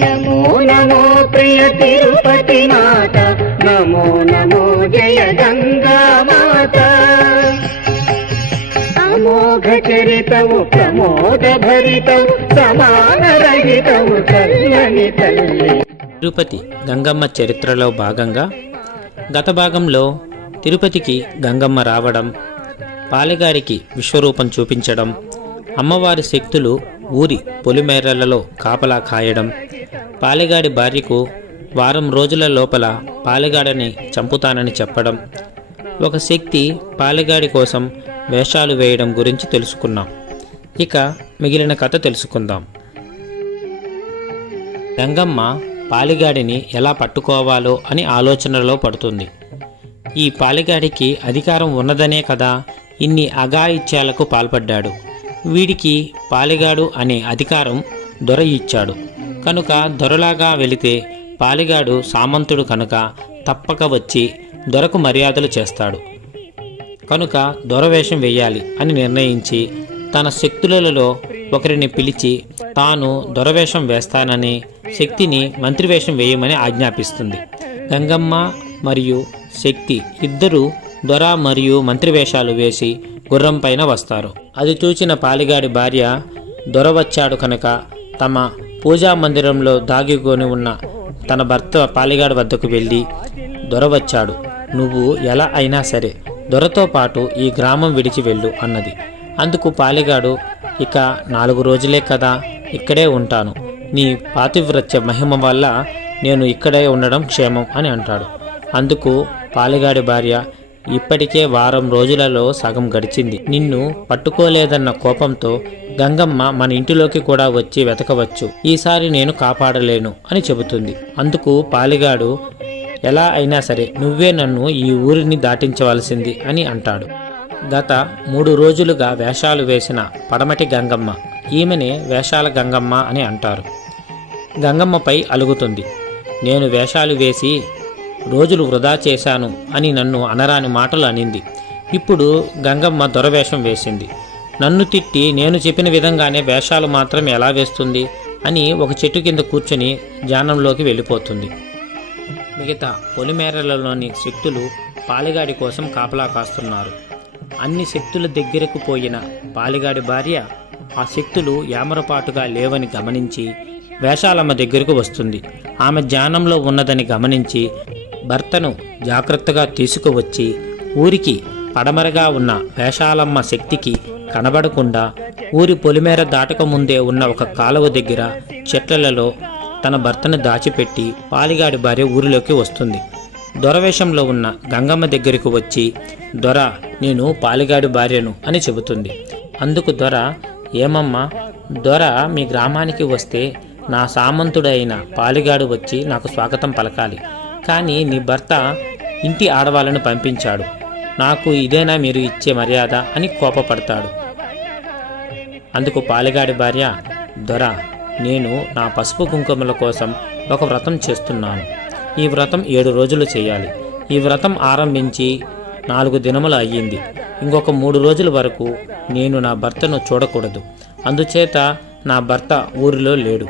నమో నమో ప్రియ తిరుపతి మాత, నమో నమో జయ గంగా మాత. అమోఘ చరితవు ప్రమోద భరితవు, సమాన రహితవు చల్లని తల్లి. తిరుపతి గంగమ్మ చరిత్రలో భాగంగా గత భాగంలో తిరుపతికి గంగమ్మ రావడం, పాలెగాడికి విశ్వరూపం చూపించడం, అమ్మవారి శక్తులు ఊరి పొలిమేరలలో కాపలా కాయడం, పాలెగాడి భార్యకు వారం రోజుల లోపల పాలెగాడని చంపుతానని చెప్పడం, ఒక శక్తి పాలెగాడి కోసం వేషాలు వేయడం గురించి తెలుసుకున్నాం. ఇక మిగిలిన కథ తెలుసుకుందాం. గంగమ్మ పాలెగాడిని ఎలా పట్టుకోవాలో అని ఆలోచనలో పడుతుంది. ఈ పాలెగాడికి అధికారం ఉన్నదనే కదా ఇన్ని అఘాయిత్యాలకు పాల్పడ్డాడు. వీడికి పాలెగాడు అనే అధికారం దొర ఇచ్చాడు కనుక దొరలాగా వెళితే పాలెగాడు సామంతుడు కనుక తప్పక వచ్చి దొరకు మర్యాదలు చేస్తాడు కనుక దొరవేషం వేయాలి అని నిర్ణయించి తన శక్తులలో ఒకరిని పిలిచి తాను దొరవేషం వేస్తానని శక్తిని మంత్రివేషం వేయమని ఆజ్ఞాపిస్తుంది. గంగమ్మ మరియు శక్తి ఇద్దరూ దొర మరియు మంత్రివేషాలు వేసి గుర్రం పైన వస్తారు. అది చూచిన పాలెగాడి భార్య దొర వచ్చాడు కనుక తమ పూజా మందిరంలో దాగికొని ఉన్న తన భర్త పాలెగాడి వద్దకు వెళ్ళి, దొర వచ్చాడు, నువ్వు ఎలా అయినా సరే దొరతో పాటు ఈ గ్రామం విడిచి వెళ్ళు అన్నది. అందుకు పాలెగాడు, ఇక 4 రోజులే కదా ఇక్కడే ఉంటాను, నీ పాతివ్రత్య మహిమ వల్ల నేను ఇక్కడే ఉండడం క్షేమం అని అంటాడు. అందుకు పాలెగాడి భార్య, ఇప్పటికే వారం రోజులలో సగం గడిచింది, నిన్ను పట్టుకోలేదన్న కోపంతో గంగమ్మ మన ఇంటిలోకి కూడా వచ్చి వెతకవచ్చు, ఈసారి నేను కాపాడలేను అని చెబుతుంది. అందుకు పాలెగాడు, ఎలా అయినా సరే నువ్వే నన్ను ఈ ఊరిని దాటించవలసింది అని అంటాడు. గత 3 రోజులుగా వేషాలు వేసిన పడమటి గంగమ్మ, ఈమెనే వేషాల గంగమ్మ అని అంటారు. గంగమ్మపై అలుగుతుంది, నేను వేషాలు వేసి రోజులు వృధా చేశాను అని నన్ను అనరాని మాటలు అనింది. ఇప్పుడు గంగమ్మ దొరవేషం వేసింది, నన్ను తిట్టి నేను చెప్పిన విధంగానే వేషాలు మాత్రం ఎలా వేస్తుంది అని ఒక చెట్టు కింద కూర్చుని ధ్యానంలోకి వెళ్ళిపోతుంది. మిగతా పొలిమేరలలోని శక్తులు పాలెగాడి కోసం కాపలా కాస్తున్నారు. అన్ని శక్తుల దగ్గరకు పోయిన పాలెగాడి భార్య ఆ శక్తులు యామరపాటుగా లేవని గమనించి వేషాలమ్మ దగ్గరకు వస్తుంది. ఆమె ధ్యానంలో ఉన్నదని గమనించి భర్తను జాగ్రత్తగా తీసుకువచ్చి ఊరికి పడమరగా ఉన్న వేషాలమ్మ శక్తికి కనబడకుండా ఊరి పొలిమేర దాటక ముందే ఉన్న ఒక కాలువ దగ్గర చెట్లలో తన భర్తను దాచిపెట్టి పాలెగాడి భార్య ఊరిలోకి వస్తుంది. దొరవేషంలో ఉన్న గంగమ్మ దగ్గరకు వచ్చి, దొర, నేను పాలెగాడి భార్యను అని చెబుతుంది. అందుకు దొర, ఏమమ్మా, దొర మీ గ్రామానికి వస్తే నా సామంతుడైన పాలెగాడు వచ్చి నాకు స్వాగతం పలకాలి, కానీ నీ భర్త ఇంటి ఆడవాళ్ళను పంపించాడు, నాకు ఇదేనా మీరు ఇచ్చే మర్యాద అని కోపపడతాడు. అందుకు పాలెగాడి భార్య, దొర, నేను నా పసుపు కుంకుమల కోసం ఒక వ్రతం చేస్తున్నాను. ఈ వ్రతం 7 రోజులు చేయాలి. ఈ వ్రతం ఆరంభించి 4 దినములు అయ్యింది. ఇంకొక 3 రోజుల వరకు నేను నా భర్తను చూడకూడదు. అందుచేత నా భర్త ఊరిలో లేడు,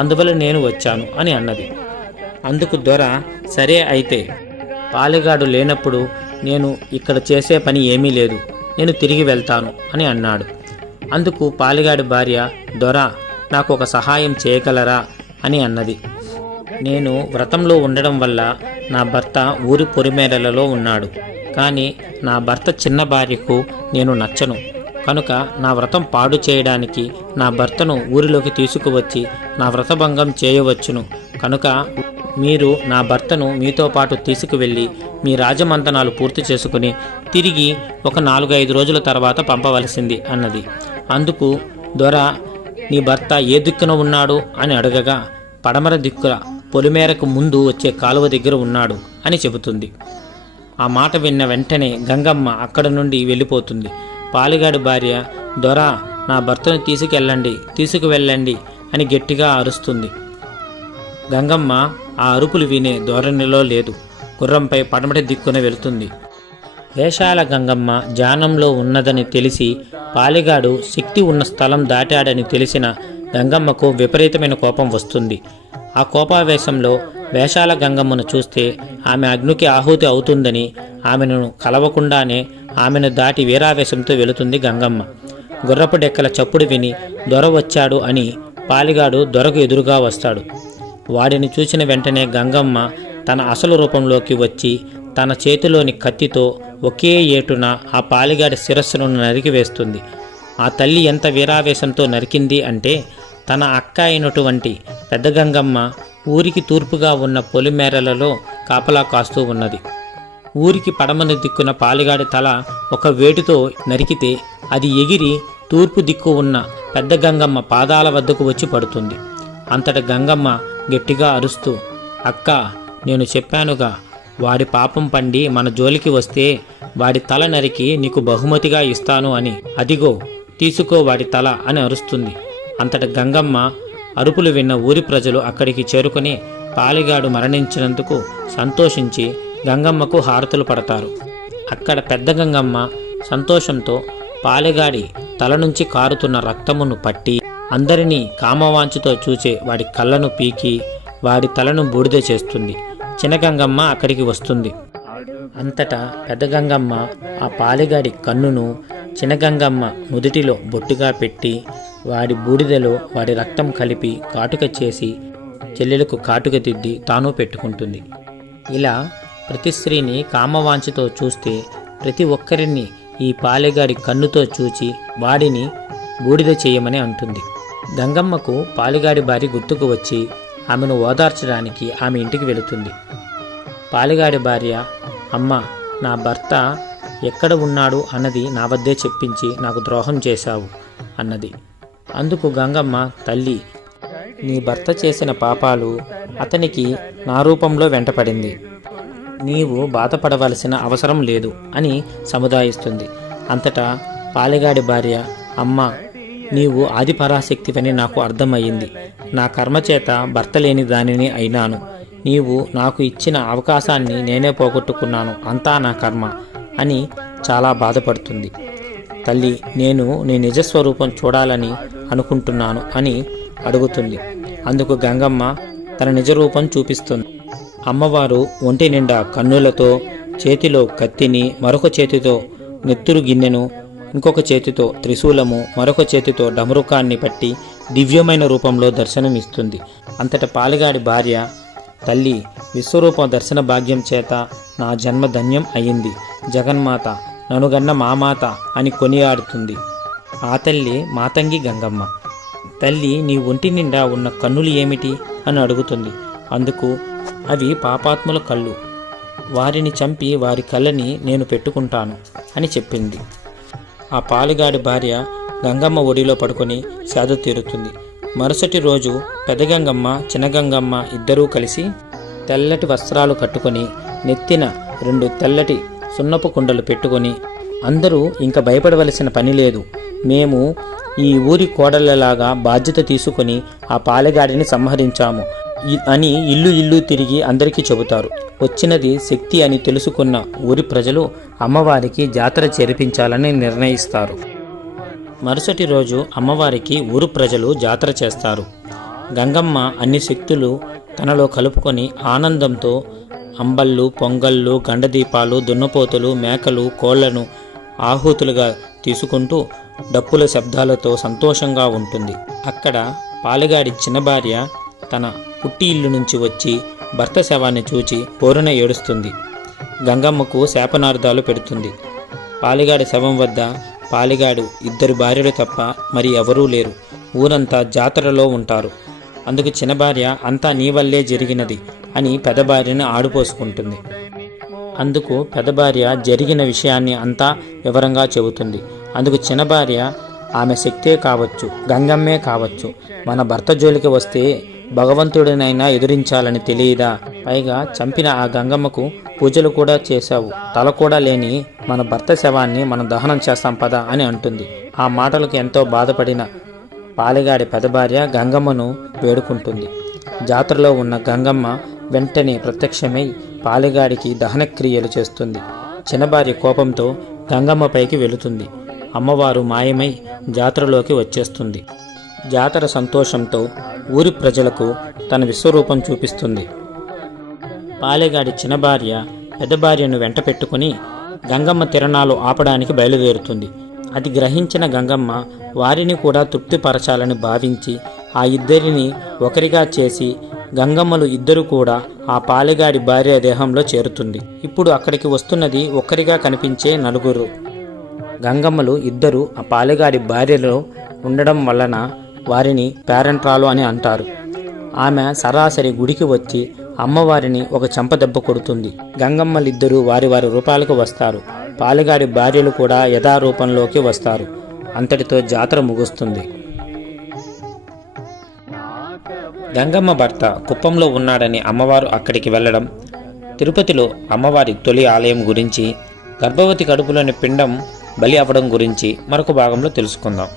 అందువల్ల నేను వచ్చాను అని అన్నది. అందుకు దొర, సరే అయితే పాలెగాడు లేనప్పుడు నేను ఇక్కడ చేసే పని ఏమీ లేదు, నేను తిరిగి వెళ్తాను అని అన్నాడు. అందుకు పాలెగాడి భార్య, దొర, నాకు ఒక సహాయం చేయగలరా అని అన్నది. నేను వ్రతంలో ఉండడం వల్ల నా భర్త ఊరి పొలిమేరలలో ఉన్నాడు, కానీ నా భర్త చిన్న భార్యకు నేను నచ్చను కనుక నా వ్రతం పాడు చేయడానికి నా భర్తను ఊరిలోకి తీసుకువచ్చి నా వ్రతభంగం చేయవచ్చును. కనుక మీరు నా భర్తను మీతో పాటు తీసుకువెళ్ళి మీ రాజమంతనాలు పూర్తి చేసుకుని తిరిగి ఒక 4-5 రోజుల తర్వాత పంపవలసింది అన్నది. అందుకు దొర, నీ భర్త ఏ దిక్కున ఉన్నాడు అని అడగగా, పడమర దిక్కున పొలిమేరకు ముందు వచ్చే కాలువ దగ్గర ఉన్నాడు అని చెబుతుంది. ఆ మాట విన్న వెంటనే గంగమ్మ అక్కడ నుండి వెళ్ళిపోతుంది. పాలెగాడి భార్య, దొర, నా భర్తను తీసుకువెళ్ళండి అని గట్టిగా అరుస్తుంది. గంగమ్మ ఆ అరుపులు వినే ధోరణిలో లేదు. గుర్రంపై పడమటి దిక్కున వెళుతుంది. వేషాల గంగమ్మ ధ్యానంలో ఉన్నదని తెలిసి పాలెగాడు శక్తి ఉన్న స్థలం దాటాడని తెలిసిన గంగమ్మకు విపరీతమైన కోపం వస్తుంది. ఆ కోపావేశంలో వేషాల గంగమ్మను చూస్తే ఆమె అగ్నికి ఆహుతి అవుతుందని ఆమెను కలవకుండానే ఆమెను దాటి వీరావేశంతో వెళుతుంది గంగమ్మ. గుర్రపు డెక్కల చప్పుడు విని దొర వచ్చాడు అని పాలిగాడు దొరకు ఎదురుగా వస్తాడు. వాడిని చూసిన వెంటనే గంగమ్మ తన అసలు రూపంలోకి వచ్చి తన చేతిలోని కత్తితో ఒకే ఏటున ఆ పాలిగాడి శిరస్సును నరికివేస్తుంది. ఆ తల్లి ఎంత వీరావేశంతో నరికింది అంటే తన అక్క అయినటువంటి పెద్ద గంగమ్మ ఊరికి తూర్పుగా ఉన్న పొలిమేరలలో కాపలా కాస్తూ ఉన్నది. ఊరికి పడమని దిక్కున పాలిగాడి తల ఒక వేటుతో నరికితే అది ఎగిరి తూర్పు దిక్కు ఉన్న పెద్ద గంగమ్మ పాదాల వద్దకు వచ్చి పడుతుంది. అంతట గంగమ్మ గట్టిగా అరుస్తూ, అక్క, నేను చెప్పానుగా, వాడి పాపం పండి మన జోలికి వస్తే వాడి తల నరికి నీకు బహుమతిగా ఇస్తాను అని. అదిగో తీసుకో వాడి తల అని అరుస్తుంది. అంతట గంగమ్మ అరుపులు విన్న ఊరి ప్రజలు అక్కడికి చేరుకుని పాలిగాడు మరణించినందుకు సంతోషించి గంగమ్మకు హారతులు పడతారు. అక్కడ పెద్ద గంగమ్మ సంతోషంతో పాలిగాడి తల నుంచి కారుతున్న రక్తమును పట్టి అందరినీ కామవాంచుతో చూచే వాడి కళ్ళను పీకి వాడి తలను బూడిద చేస్తుంది. చిన్న గంగమ్మ అక్కడికి వస్తుంది. అంతటా పెద్ద గంగమ్మ ఆ పాలిగాడి కన్నును చిన్న గంగమ్మ నుదిటిలో బొట్టుగా పెట్టి వాడి బూడిదలో వాడి రక్తం కలిపి కాటుక చేసి చెల్లెలకు కాటుక దిద్ది తాను పెట్టుకుంటుంది. ఇలా ప్రతి స్త్రీని కామవాంఛతో చూస్తే ప్రతి ఒక్కరిని ఈ పాలిగాడి కన్నుతో చూచి వాడిని బూడిద చేయమని అంటుంది. గంగమ్మకు పాలిగాడి భార్య గుర్తుకు వచ్చి ఆమెను ఓదార్చడానికి ఆమె ఇంటికి వెళుతుంది. పాలిగాడి భార్య, అమ్మ, నా భర్త ఎక్కడ ఉన్నాడు అన్నది నా వద్దే చెప్పించి నాకు ద్రోహం చేశావు అన్నది. అందుకు గంగమ్మ, తల్లి, నీ భర్త చేసిన పాపాలు అతనికి నా రూపంలో వెంటపడింది, నీవు బాధపడవలసిన అవసరం లేదు అని సముదాయిస్తుంది. అంతటా పాలిగాడి భార్య, అమ్మ, నీవు ఆదిపరాశక్తివని నాకు అర్థమయ్యింది. నా కర్మచేత భర్త లేని దానిని అయినాను. నీవు నాకు ఇచ్చిన అవకాశాన్ని నేనే పోగొట్టుకున్నాను, అంతా నా కర్మ అని చాలా బాధపడుతుంది. తల్లి, నేను నీ నిజస్వరూపం చూడాలని అనుకుంటున్నాను అని అడుగుతుంది. అందుకు గంగమ్మ తన నిజరూపం చూపిస్తుంది. అమ్మవారు ఒంటి నిండా కన్నులతో, చేతిలో కత్తిని, మరొక చేతితో నెత్తురు గిన్నెను, ఇంకొక చేతితో త్రిశూలము, మరొక చేతితో డమరుకాన్ని పట్టి దివ్యమైన రూపంలో దర్శనమిస్తుంది. అంతట పాలిగాడి భార్య, తల్లి, విశ్వరూప దర్శన భాగ్యం చేత నా జన్మ ధన్యం అయింది. జగన్మాత, ననుగన్న మామాత అని కొనియాడుతుంది. ఆ తల్లి మాతంగి గంగమ్మ. తల్లి, నీ ఒంటి నిండా ఉన్న కన్నులు ఏమిటి అని అడుగుతుంది. అందుకు, అవి పాపాత్ముల కళ్ళు, వారిని చంపి వారి కళ్ళని నేను పెట్టుకుంటాను అని చెప్పింది. ఆ పాలిగాడి భార్య గంగమ్మ ఒడిలో పడుకొని సేద తీరుతుంది. మరుసటి రోజు పెద్ద గంగమ్మ, చిన్న గంగమ్మ ఇద్దరూ కలిసి తెల్లటి వస్త్రాలు కట్టుకొని నెత్తిన 2 తెల్లటి సున్నపు కుండలు పెట్టుకొని, అందరూ ఇంక భయపడవలసిన పని లేదు, మేము ఈ ఊరి కోడళ్ళలాగా బాధ్యత తీసుకొని ఆ పాలెగాడిని సంహరించాము అని ఇల్లు తిరిగి అందరికీ చెబుతారు. వచ్చినది శక్తి అని తెలుసుకున్న ఊరి ప్రజలు అమ్మవారికి జాతర చేర్పించాలని నిర్ణయిస్తారు. మరుసటి రోజు అమ్మవారికి ఊరు ప్రజలు జాతర చేస్తారు. గంగమ్మ అన్ని శక్తులు తనలో కలుపుకొని ఆనందంతో అంబళ్ళు, పొంగళ్ళు, గండదీపాలు, దున్నపోతులు, మేకలు, కోళ్లను ఆహుతులుగా తీసుకుంటూ డప్పుల శబ్దాలతో సంతోషంగా ఉంటుంది. అక్కడ పాలెగాడి చిన్న భార్య తన పుట్టి ఇల్లు నుంచి వచ్చి భర్త శవాన్ని చూచి పోరున ఏడుస్తుంది. గంగమ్మకు శాపనార్థాలు పెడుతుంది. పాలిగాడి శవం వద్ద పాలిగాడు 2 భార్యలు తప్ప మరి ఎవరూ లేరు. ఊరంతా జాతరలో ఉంటారు. అందుకు చిన్న భార్య, అంతా నీ వల్లే జరిగినది అని పెద్ద భార్యను ఆడిపోసుకుంటుంది. అందుకు పెద్ద భార్య జరిగిన విషయాన్ని అంతా వివరంగా చెబుతుంది. అందుకు చిన్న భార్య, ఆమె శక్తే కావచ్చు, గంగమ్మే కావచ్చు, మన భర్త జోలికి వస్తే భగవంతుడినైనా ఎదురించాలని తెలియదా? పైగా చంపిన ఆ గంగమ్మకు పూజలు కూడా చేశావు, తల కూడా లేని మన భర్త శవాన్ని మనం దహనం చేస్తాం పద అని అంటుంది. ఆ మాటలకు ఎంతో బాధపడిన పాలెగాడి పెద్ద భార్య గంగమ్మను వేడుకుంటుంది. జాతరలో ఉన్న గంగమ్మ వెంటనే ప్రత్యక్షమై పాలెగాడికి దహనక్రియలు చేస్తుంది. చిన్న భార్య కోపంతో గంగమ్మపైకి వెళుతుంది. అమ్మవారు మాయమై జాతరలోకి వచ్చేస్తుంది. జాతర సంతోషంతో ఊరి ప్రజలకు తన విశ్వరూపం చూపిస్తుంది. పాలెగాడి చిన్న భార్య పెద్ద భార్యను వెంట పెట్టుకుని గంగమ్మ తిరణాలు ఆపడానికి బయలుదేరుతుంది. అది గ్రహించిన గంగమ్మ వారిని కూడా తృప్తిపరచాలని భావించి ఆ ఇద్దరిని ఒకరిగా చేసి గంగమ్మలు ఇద్దరు కూడా ఆ పాలెగాడి భార్య దేహంలో చేరుతుంది. ఇప్పుడు అక్కడికి వస్తున్నది ఒక్కరిగా కనిపించే నలుగురు. గంగమ్మలు ఇద్దరు ఆ పాలెగాడి భార్యలో ఉండడం వలన వారిని పేరంట్రాలు అని అంటారు. ఆమె సరాసరి గుడికి వచ్చి అమ్మవారిని ఒక చెంపదెబ్బ కొడుతుంది. గంగమ్మలిద్దరూ వారి వారి రూపాలకు వస్తారు. పాలెగాడి భార్యలు కూడా యథారూపంలోకి వస్తారు. అంతటితో జాతర ముగుస్తుంది. గంగమ్మ భర్త కుప్పంలో ఉన్నాడని అమ్మవారు అక్కడికి వెళ్ళడం, తిరుపతిలో అమ్మవారి తొలి ఆలయం గురించి, గర్భవతి కడుపులోని పిండం బలి అవ్వడం గురించి మరొక భాగంలో తెలుసుకుందాం.